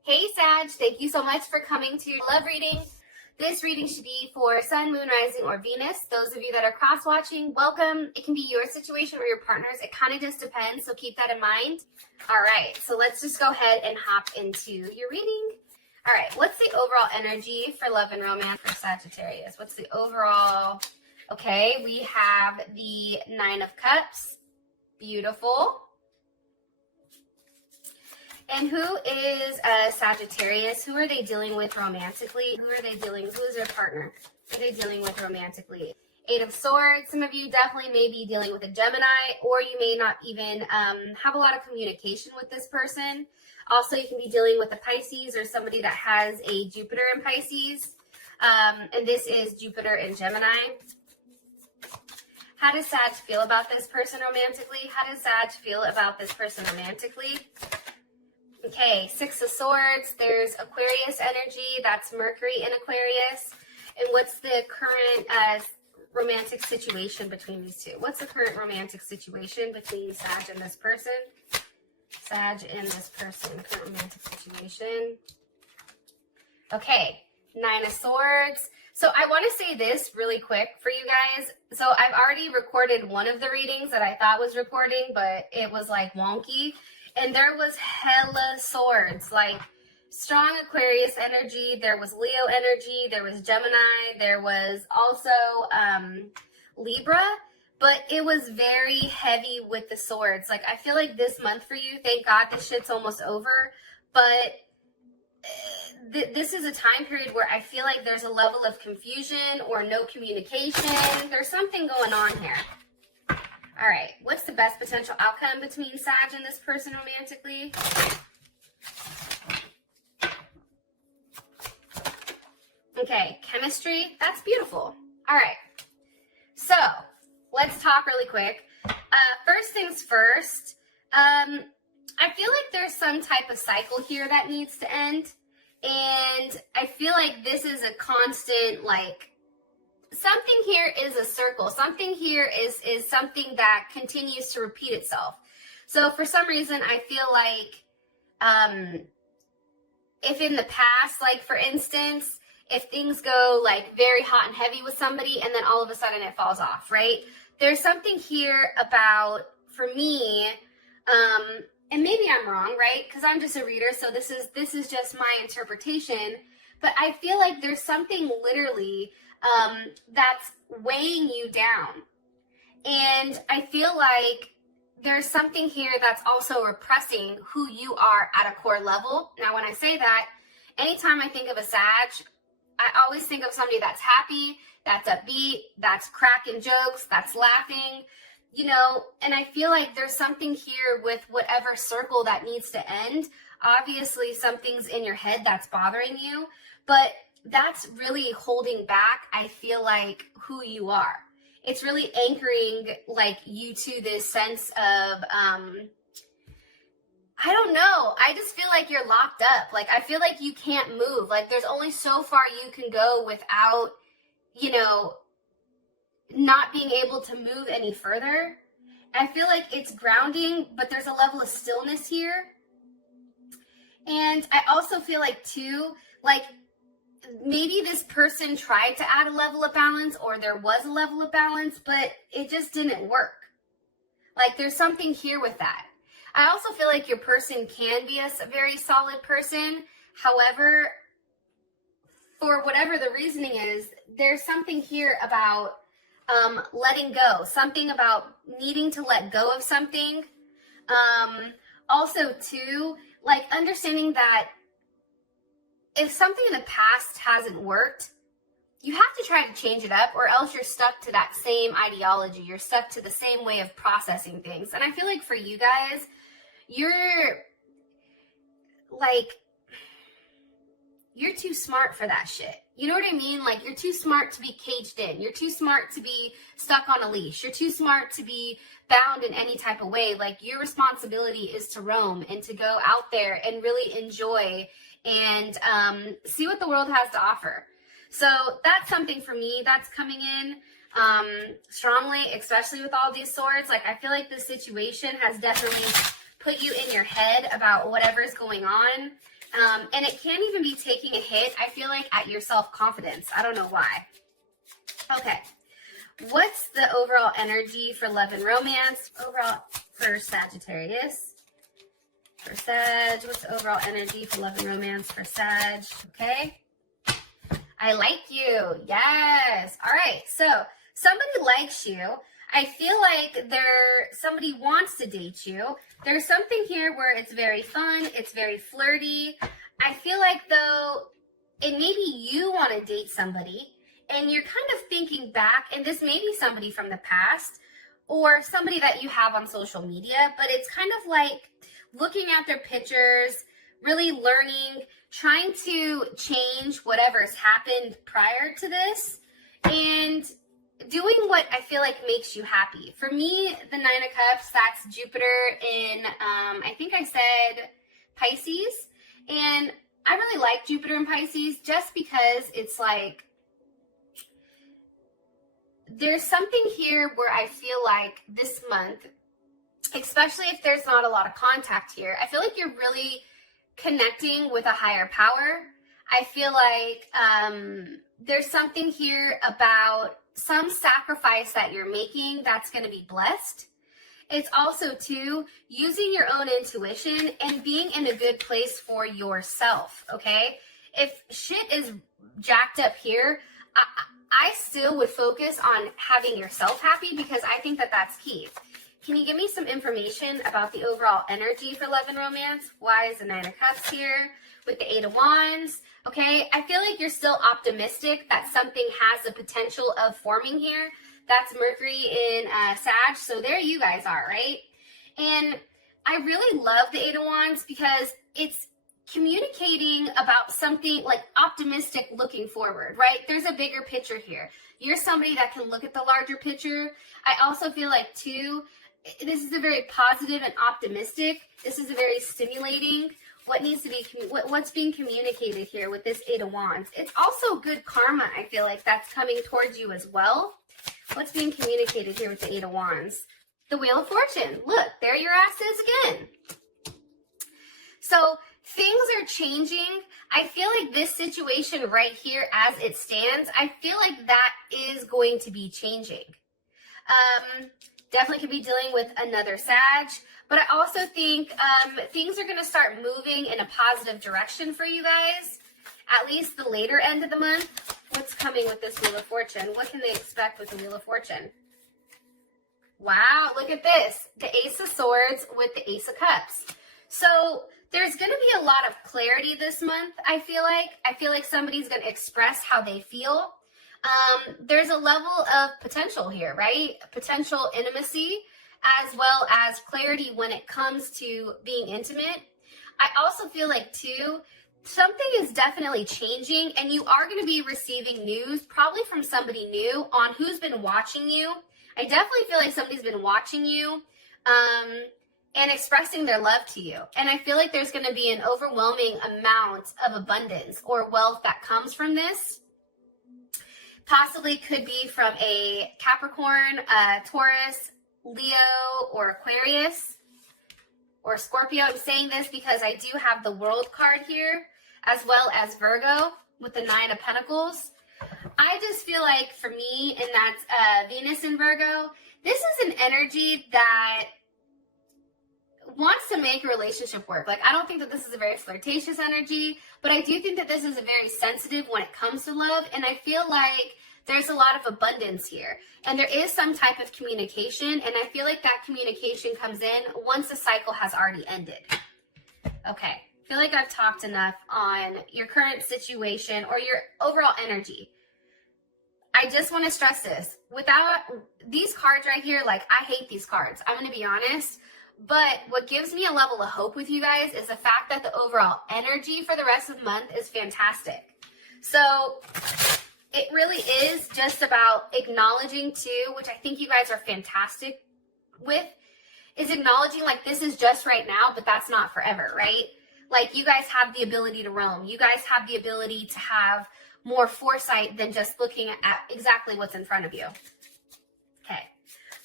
Hey Sag, thank you so much for coming to your love reading. This reading should be for Sun, Moon, Rising, or Venus. Those of you that are cross-watching, welcome. It can be your situation or your partner's. It kind of just depends, so keep that in mind. All right, so let's just go ahead and hop into your reading. All right, what's the overall energy for love and romance for Sagittarius? What's the overall? Okay, we have the Nine of Cups. Beautiful. And who is Sagittarius? Who are they dealing with romantically? Who is their partner? Who are they dealing with romantically? Eight of Swords. Some of you definitely may be dealing with a Gemini, or you may not even have a lot of communication with this person. Also, you can be dealing with a Pisces or somebody that has a Jupiter in Pisces. And this is Jupiter in Gemini. How does Sag feel about this person romantically? How does Sag feel about this person romantically? Okay, Six of Swords, there's Aquarius energy, that's Mercury in Aquarius. And what's the current romantic situation between these two? What's the current romantic situation between Sag and this person? Sag and this person, current romantic situation. Okay, Nine of Swords. So I want to say this really quick for you guys. So I've already recorded one of the readings that I thought was recording, but it was like wonky. And there was hella swords, like strong Aquarius energy. There was Leo energy. There was Gemini. There was also Libra. But it was very heavy with the swords. Like, I feel like this month for you, thank God this shit's almost over. But this is a time period where I feel like there's a level of confusion or no communication. There's something going on here. All right, what's the best potential outcome between Sag and this person romantically? Okay, chemistry, that's beautiful. All right, so let's talk really quick. First things first, I feel like there's some type of cycle here that needs to end. And I feel like this is a constant, like, something here is a circle. Something here is something that continues to repeat itself. So for some reason, I feel like if in the past, like for instance, if things go like very hot and heavy with somebody and then all of a sudden it falls off, right? There's something here about, for me, and maybe I'm wrong, right? Because I'm just a reader, so this is just my interpretation. But I feel like there's something literally that's weighing you down. And I feel like there's something here that's also repressing who you are at a core level. Now, when I say that, anytime I think of a Sag, I always think of somebody that's happy, that's upbeat, that's cracking jokes, that's laughing, you know, and I feel like there's something here with whatever circle that needs to end. Obviously, something's in your head that's bothering you, but that's really holding back, I feel like, who you are. It's really anchoring, like, you to this sense of, I don't know. I just feel like you're locked up. Like, I feel like you can't move. Like, there's only so far you can go without, you know, not being able to move any further. I feel like it's grounding, but there's a level of stillness here. And I also feel like, too, like, maybe this person tried to add a level of balance, or there was a level of balance, but it just didn't work. Like, there's something here with that. I also feel like your person can be a very solid person. However, for whatever the reasoning is, there's something here about letting go, something about needing to let go of something. Also, too, like, understanding that if something in the past hasn't worked, you have to try to change it up, or else you're stuck to that same ideology. You're stuck to the same way of processing things. And I feel like for you guys, you're too smart for that shit. You know what I mean? Like, you're too smart to be caged in. You're too smart to be stuck on a leash. You're too smart to be bound in any type of way. Like, your responsibility is to roam and to go out there and really enjoy and see what the world has to offer. So that's something for me that's coming in strongly, especially with all these swords. Like, I feel like this situation has definitely put you in your head about whatever's going on. And it can even be taking a hit, I feel like, at your self-confidence. I don't know why. Okay. What's the overall energy for love and romance? Overall for Sagittarius. For Sag, what's the overall energy for love and romance for Sag? Okay. I like you. Yes. All right. So somebody likes you. I feel like somebody wants to date you. There's something here where it's very fun. It's very flirty. I feel like, though, and maybe you want to date somebody and you're kind of thinking back, and this may be somebody from the past or somebody that you have on social media, but it's kind of like looking at their pictures, really learning, trying to change whatever's happened prior to this, and doing what I feel like makes you happy. For me, the Nine of Cups, that's Jupiter in, I think I said Pisces. And I really like Jupiter in Pisces just because it's like, there's something here where I feel like this month, especially if there's not a lot of contact here, I feel like you're really connecting with a higher power. I feel like there's something here about some sacrifice that you're making that's going to be blessed. It's also, too, using your own intuition and being in a good place for yourself, okay? If shit is jacked up here, I still would focus on having yourself happy because I think that that's key. Can you give me some information about the overall energy for love and romance? Why is the Nine of Cups here with the Eight of Wands? Okay, I feel like you're still optimistic that something has the potential of forming here. That's Mercury in Sag, so there you guys are, right? And I really love the Eight of Wands because it's communicating about something like optimistic looking forward, right? There's a bigger picture here. You're somebody that can look at the larger picture. I also feel like, too, this is a very positive and optimistic. This is a very stimulating. What needs to be, what's being communicated here with this Eight of Wands? It's also good karma, I feel like, that's coming towards you as well. What's being communicated here with the Eight of Wands? The Wheel of Fortune. Look, there your ass is again. So things are changing. I feel like this situation right here as it stands, I feel like that is going to be changing. Definitely could be dealing with another Sag, but I also think things are going to start moving in a positive direction for you guys, at least the later end of the month. What's coming with this Wheel of Fortune? What can they expect with the Wheel of Fortune? Wow, look at this. The Ace of Swords with the Ace of Cups. So there's going to be a lot of clarity this month, I feel like. I feel like somebody's going to express how they feel. There's a level of potential here, right? Potential intimacy as well as clarity when it comes to being intimate. I also feel like, too, something is definitely changing and you are going to be receiving news probably from somebody new on who's been watching you. I definitely feel like somebody's been watching you and expressing their love to you. And I feel like there's going to be an overwhelming amount of abundance or wealth that comes from this. Possibly could be from a Capricorn, Taurus, Leo, or Aquarius, or Scorpio. I'm saying this because I do have the World card here, as well as Virgo with the Nine of Pentacles. I just feel like for me, and that's Venus in Virgo, this is an energy that wants to make a relationship work. Like, I don't think that this is a very flirtatious energy, but I do think that this is a very sensitive when it comes to love, and I feel like there's a lot of abundance here, and there is some type of communication, and I feel like that communication comes in once the cycle has already ended. Okay, I feel like I've talked enough on your current situation or your overall energy. I just want to stress this. Without these cards right here, like, I hate these cards. I'm going to be honest. But what gives me a level of hope with you guys is the fact that the overall energy for the rest of the month is fantastic. So it really is just about acknowledging too, which I think you guys are fantastic with, is acknowledging like this is just right now, but that's not forever, right? Like, you guys have the ability to roam. You guys have the ability to have more foresight than just looking at exactly what's in front of you. Okay.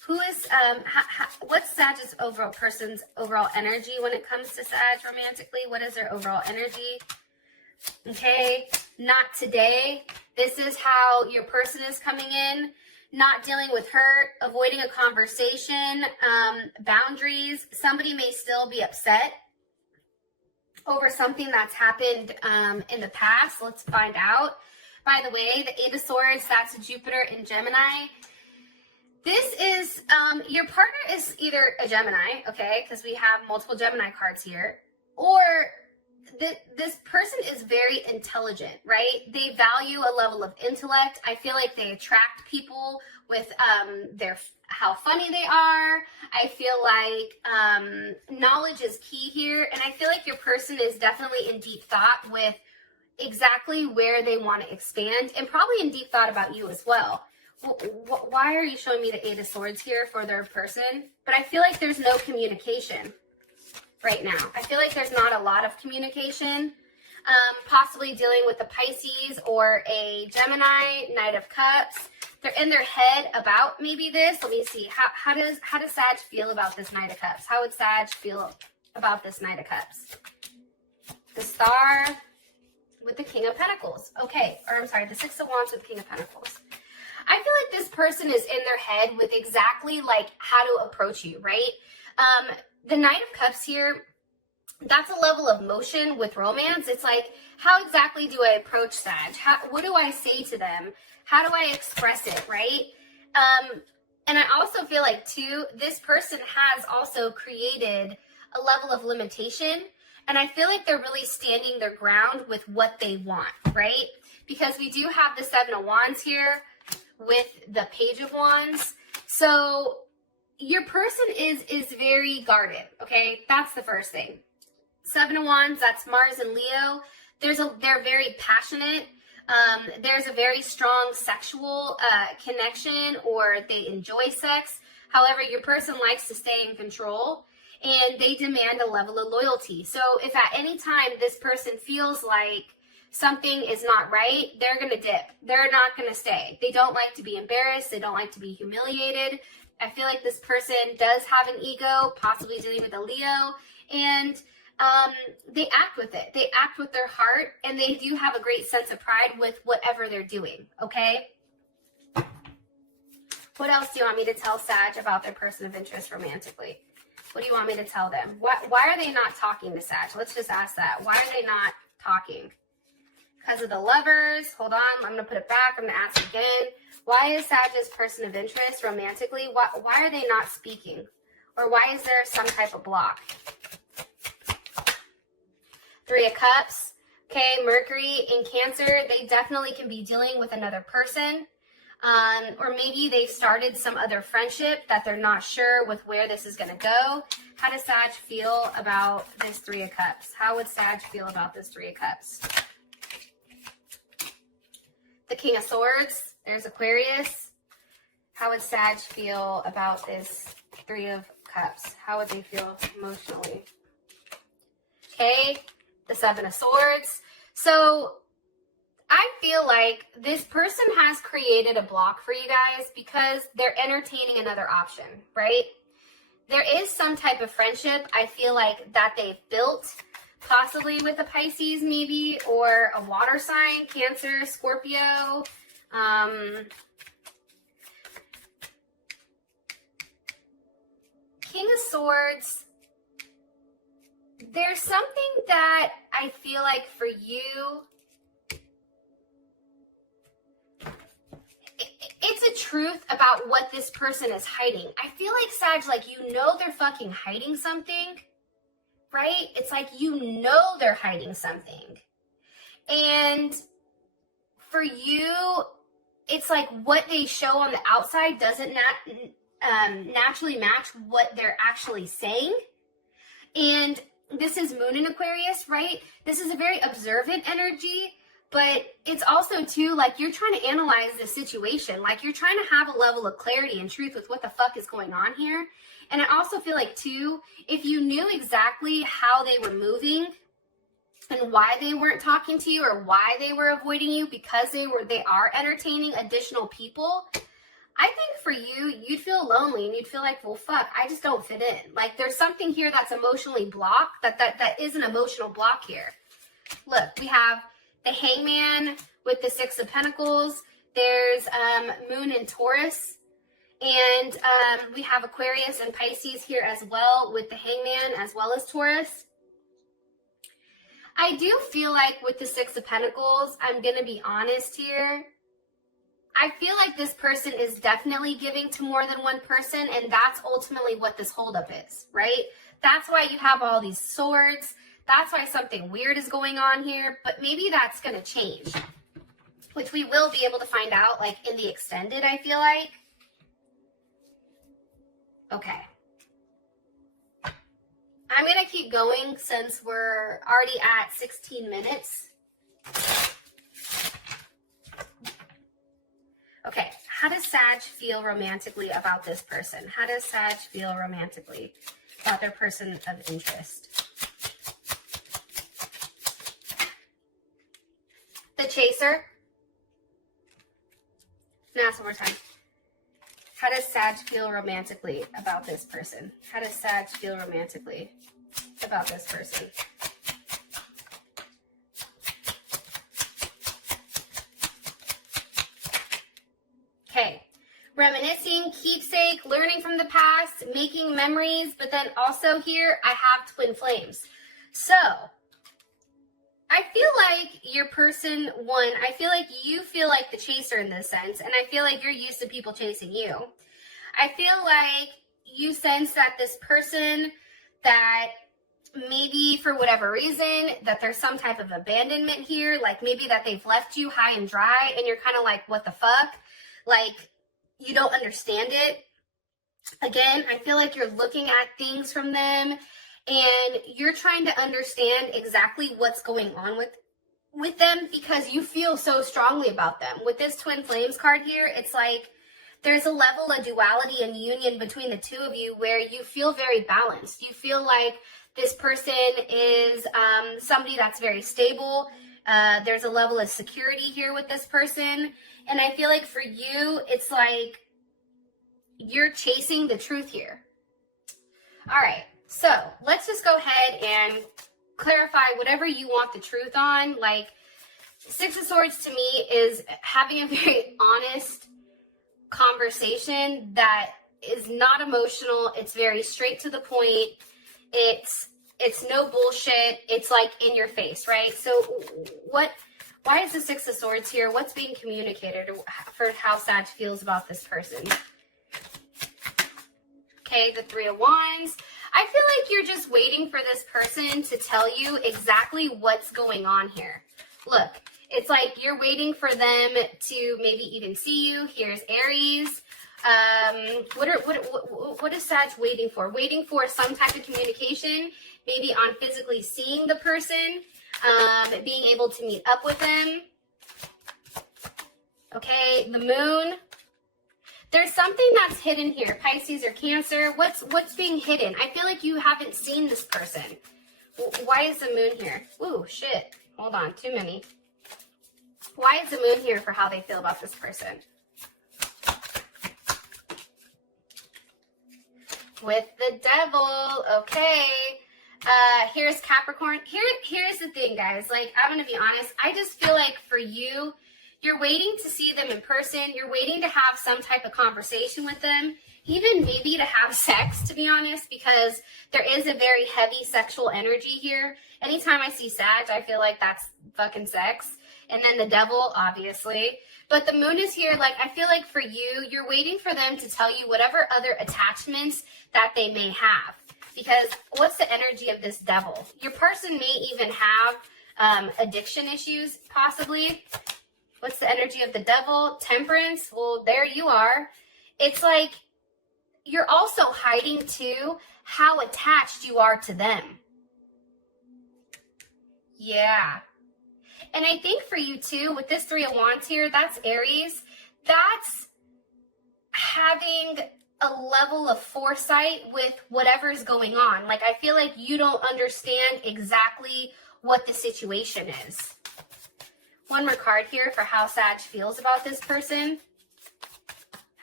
Who is, what's Sag's overall person's overall energy when it comes to Sag romantically? What is their overall energy? Okay, not today. This is how your person is coming in. Not dealing with hurt, avoiding a conversation, boundaries. Somebody may still be upset over something that's happened in the past. Let's find out. By the way, the Eight of Swords, that's Jupiter in Gemini. This is, your partner is either a Gemini, okay, because we have multiple Gemini cards here, or this person is very intelligent, right? They value a level of intellect. I feel like they attract people with how funny they are. I feel like knowledge is key here, and I feel like your person is definitely in deep thought with exactly where they want to expand, and probably in deep thought about you as well. Why are you showing me the Eight of Swords here for their person? But I feel like there's no communication right now. I feel like there's not a lot of communication. Possibly dealing with the Pisces or a Gemini, Knight of Cups. They're in their head about maybe this. Let me see. How does Sag feel about this Knight of Cups? How would Sag feel about this Knight of Cups? The Star with the King of Pentacles. Okay, or I'm sorry, the Six of Wands with the King of Pentacles. I feel like this person is in their head with exactly like how to approach you, right? The Knight of Cups here, that's a level of motion with romance. It's like, how exactly do I approach Sag? What do I say to them? How do I express it, right? And I also feel like, too, this person has also created a level of limitation. And I feel like they're really standing their ground with what they want, right? Because we do have the Seven of Wands here with the Page of Wands. So your person is very guarded, okay? That's the first thing. Seven of Wands, that's Mars and Leo. They're very passionate. There's a very strong sexual connection, or they enjoy sex. However, your person likes to stay in control, and they demand a level of loyalty. So if at any time this person feels like something is not right, they're going to dip. They're not going to stay. They don't like to be embarrassed. They don't like to be humiliated. I feel like this person does have an ego, possibly dealing with a Leo, and they act with it. They act with their heart, and they do have a great sense of pride with whatever they're doing, okay? What else do you want me to tell Sag about their person of interest romantically? What do you want me to tell them? Why are they not talking to Sag? Let's just ask that. Why are they not talking? Because of the Lovers. Hold on. I'm going to put it back. I'm going to ask again. Why is Sag's person of interest romantically? Why are they not speaking? Or why is there some type of block? Three of Cups. Okay, Mercury in Cancer. They definitely can be dealing with another person. Or maybe they've started some other friendship that they're not sure with where this is going to go. How does Sag feel about this Three of Cups? How would Sag feel about this Three of Cups? The King of Swords. There's Aquarius. How would Sag feel about this Three of Cups? How would they feel emotionally? Okay, the Seven of Swords. So I feel like this person has created a block for you guys because they're entertaining another option, right? There is some type of friendship, I feel like, that they've built, possibly with a Pisces maybe, or a water sign, Cancer, Scorpio. King of Swords. There's something that I feel like for you, it's a truth about what this person is hiding. I feel like, Sag, like, you know they're fucking hiding something, right? It's like you know they're hiding something. And for you, it's like what they show on the outside doesn't naturally match what they're actually saying. And this is Moon in Aquarius, right? This is a very observant energy, but it's also, too, like, you're trying to analyze the situation. Like, you're trying to have a level of clarity and truth with what the fuck is going on here. And I also feel like, too, if you knew exactly how they were moving and why they weren't talking to you or why they were avoiding you because they are entertaining additional people, I think for you, you'd feel lonely and you'd feel like, well, fuck, I just don't fit in. Like there's something here that's emotionally blocked, that is an emotional block here. Look, we have the Hangman with the Six of Pentacles. There's Moon in Taurus. And we have Aquarius and Pisces here as well with the Hangman as well as Taurus. I do feel like with the Six of Pentacles, I'm going to be honest here. I feel like this person is definitely giving to more than one person, and that's ultimately what this holdup is, right? That's why you have all these swords. That's why something weird is going on here, but maybe that's going to change, which we will be able to find out like in the extended, I feel like. Okay. I'm going to keep going since we're already at 16 minutes. Okay, how does Sag feel romantically about this person? How does Sag feel romantically about their person of interest? The Chaser. Now, one more time. How does Sag feel romantically about this person? How does Sag feel romantically about this person? Okay, reminiscing, keepsake, learning from the past, making memories, but then also here I have twin flames. So I feel like your person, one, I feel like you feel like the chaser in this sense, and I feel like you're used to people chasing you. I feel like you sense that this person, that maybe for whatever reason, that there's some type of abandonment here, like maybe that they've left you high and dry, and you're kind of like, what the fuck? Like, you don't understand it. Again, I feel like you're looking at things from them, and you're trying to understand exactly what's going on with them because you feel so strongly about them. With this Twin Flames card here, it's like there's a level of duality and union between the two of you where you feel very balanced. You feel like this person is somebody that's very stable. There's a level of security here with this person. And I feel like for you, it's like you're chasing the truth here. All right. So let's just go ahead and clarify whatever you want the truth on. Like, Six of Swords to me is having a very honest conversation that is not emotional. It's very straight to the point. It's no bullshit. It's like in your face, right? So why is the Six of Swords here? What's being communicated for how Sag feels about this person? Okay, the Three of Wands. I feel like you're just waiting for this person to tell you exactly what's going on here. Look, it's like you're waiting for them to maybe even see you. Here's Aries. What is Sag waiting for? Waiting for some type of communication, maybe on physically seeing the person, being able to meet up with them. Okay, the Moon. There's something that's hidden here, Pisces or Cancer. What's being hidden? I feel like you haven't seen this person. Why is the Moon here? Ooh, shit. Hold on, too many. Why is the Moon here for how they feel about this person? With the Devil, okay. Here's Capricorn. Here's the thing, guys. Like, I'm going to be honest. I just feel like for you, you're waiting to see them in person. You're waiting to have some type of conversation with them, even maybe to have sex, to be honest, because there is a very heavy sexual energy here. Anytime I see Sag, I feel like that's fucking sex. And then the Devil, obviously. But the Moon is here. Like, I feel like for you, you're waiting for them to tell you whatever other attachments that they may have. Because what's the energy of this Devil? Your person may even have addiction issues, possibly. What's the energy of the Devil? Temperance. Well, there you are. It's like you're also hiding too how attached you are to them. Yeah. And I think for you too, with this Three of Wands here, that's Aries. That's having a level of foresight with whatever's going on. Like, I feel like you don't understand exactly what the situation is. One more card here for how Sag feels about this person.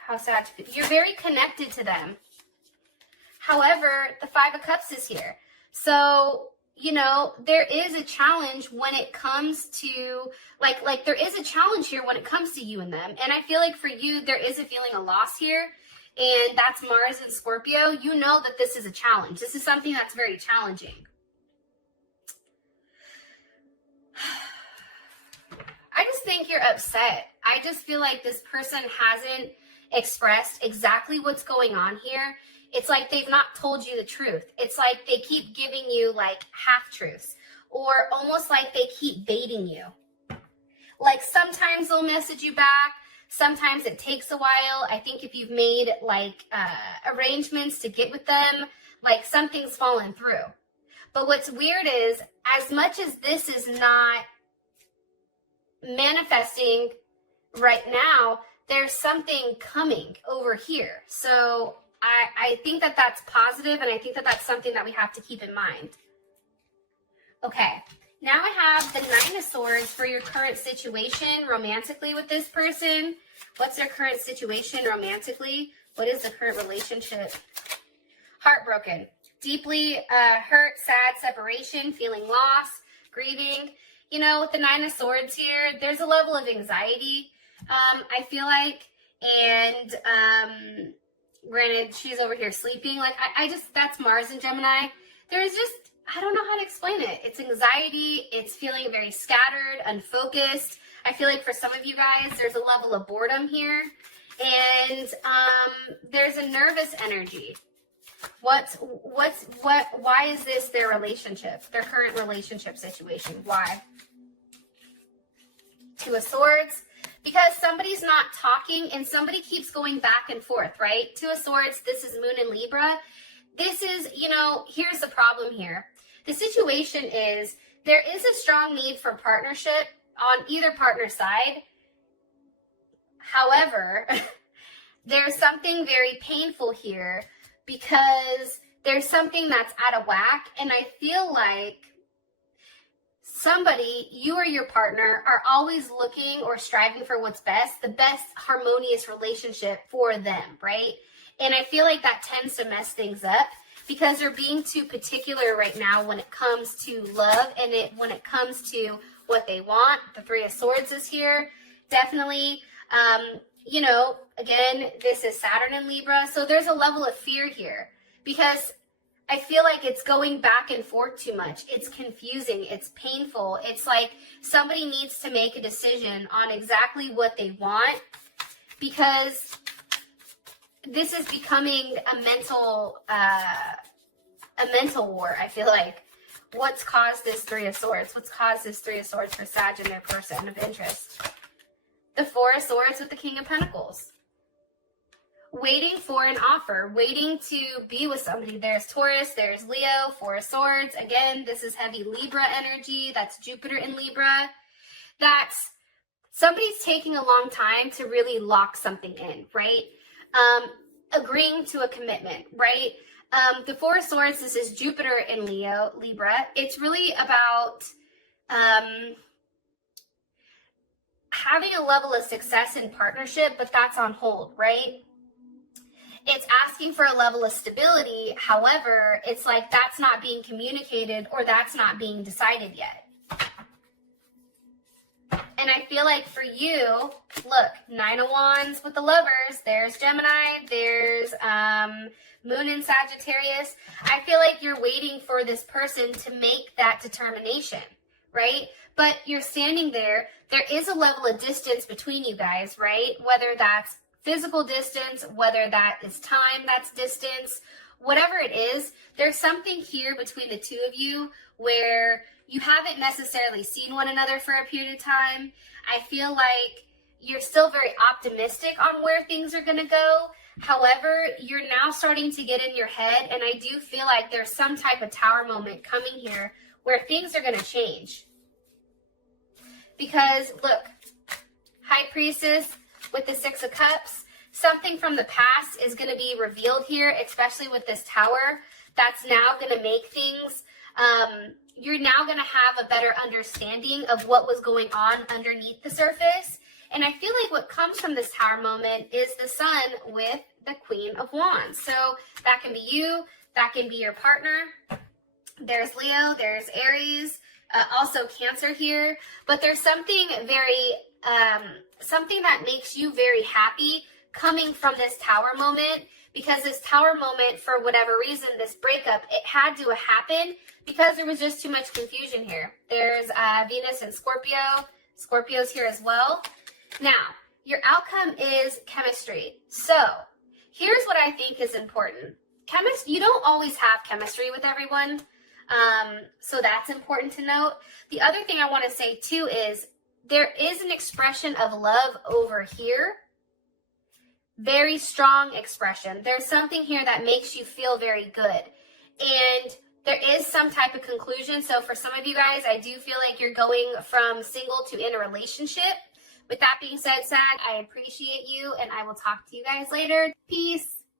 how sad. You're very connected to them. However, the Five of Cups is here. So, you know, there is a challenge when it comes to, like there is a challenge here when it comes to you and them. And I feel like for you, there is a feeling of loss here. And that's Mars and Scorpio. You know that this is a challenge. This is something that's very challenging. I just think you're upset. I just feel like this person hasn't expressed exactly what's going on here. It's like they've not told you the truth. It's like they keep giving you like half-truths, or almost like they keep baiting you. Like sometimes they'll message you back. Sometimes it takes a while. I think if you've made like arrangements to get with them, like something's fallen through. But what's weird is, as much as this is not manifesting right now, there's something coming over here. So I think that that's positive, and I think that that's something that we have to keep in mind. Okay, now I have the Nine of Swords for your current situation romantically with this person. What's their current situation romantically? What is the current relationship? Heartbroken. Deeply hurt, sad, separation, feeling loss, grieving. You know, with the Nine of Swords here, there's a level of anxiety, I feel like, and granted, she's over here sleeping. Like, I just, that's Mars and Gemini. There's just, I don't know how to explain it. It's anxiety. It's feeling very scattered, unfocused. I feel like for some of you guys, there's a level of boredom here. And there's a nervous energy. Why is this their relationship, their current relationship situation? Why? Two of Swords. Because somebody's not talking and somebody keeps going back and forth, right? Two of Swords, this is Moon in Libra. This is, you know, here's the problem here. The situation is there is a strong need for partnership on either partner side. However, there's something very painful here because there's something that's out of whack. And I feel like somebody, you or your partner, are always looking or striving for what's best, the best harmonious relationship for them, right? And I feel like that tends to mess things up because they're being too particular right now when it comes to love and when it comes to what they want. The Three of Swords is here, definitely. You know, again, this is Saturn in Libra, so there's a level of fear here because I feel like it's going back and forth too much. It's confusing. It's painful. It's like somebody needs to make a decision on exactly what they want because this is becoming a mental war, I feel like. What's caused this Three of Swords? What's caused this Three of Swords for Sag and their person of interest? The Four of Swords with the King of Pentacles. Waiting for an offer, waiting to be with somebody. There's Taurus, there's Leo, Four of Swords. Again, this is heavy Libra energy. That's Jupiter in Libra. That's somebody's taking a long time to really lock something in, right? Agreeing to a commitment, right? The Four of Swords, this is Jupiter in Libra. It's really about having a level of success in partnership, but that's on hold, right? It's asking for a level of stability. However, it's like that's not being communicated or that's not being decided yet. And I feel like for you, look, Nine of Wands with the Lovers. There's Gemini. There's Moon in Sagittarius. I feel like you're waiting for this person to make that determination, right? But you're standing there. There is a level of distance between you guys, right? Whether that's physical distance, whether that is time that's distance, whatever it is, there's something here between the two of you where you haven't necessarily seen one another for a period of time. I feel like you're still very optimistic on where things are going to go. However, you're now starting to get in your head, and I do feel like there's some type of tower moment coming here where things are going to change. Because, look, High Priestess with the Six of Cups, something from the past is going to be revealed here, especially with this tower. That's now going to make things, you're now going to have a better understanding of what was going on underneath the surface. And I feel like what comes from this Tower moment is the Sun with the Queen of Wands. So that can be you, that can be your partner. There's Leo, there's Aries, also Cancer here. But there's something very, something that makes you very happy coming from this Tower moment, because this Tower moment, for whatever reason, this breakup, it had to happen because there was just too much confusion here. There's Venus and Scorpio. Scorpio's here as well. Now, your outcome is chemistry. So here's what I think is important. You don't always have chemistry with everyone. So that's important to note. The other thing I want to say too is there is an expression of love over here. Very strong expression. There's something here that makes you feel very good. And there is some type of conclusion. So for some of you guys, I do feel like you're going from single to in a relationship. With that being said, Sag, I appreciate you, and I will talk to you guys later. Peace.